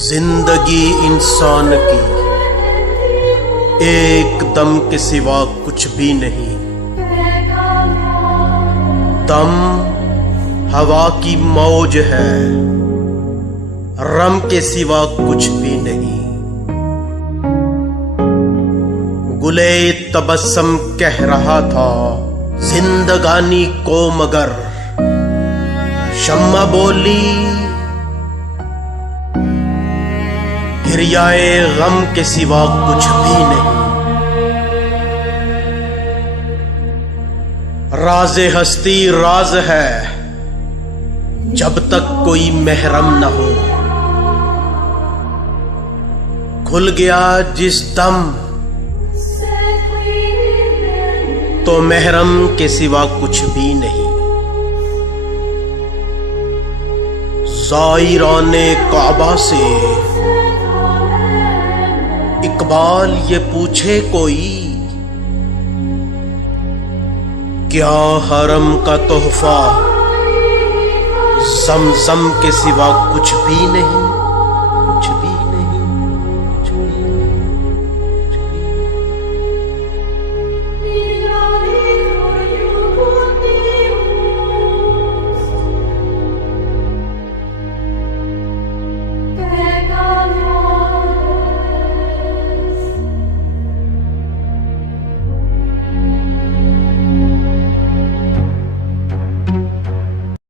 जिंदगी इंसान की एक दम के सिवा कुछ भी नहीं। दम हवा की मौज है, रम के सिवा कुछ भी नहीं। गुले तबस्सम कह रहा था जिंदगानी को, मगर शम्मा बोली गिरियाए गम के सिवा कुछ भी नहीं। राज़े हस्ती राज है जब तक कोई महरम न हो। खुल गया जिस दम तो महरम के सिवा कुछ भी नहीं। ज़ाइराने काबा से इकबाल ये पूछे कोई, क्या हरम का तोहफा ज़मज़म के सिवा कुछ भी नहीं।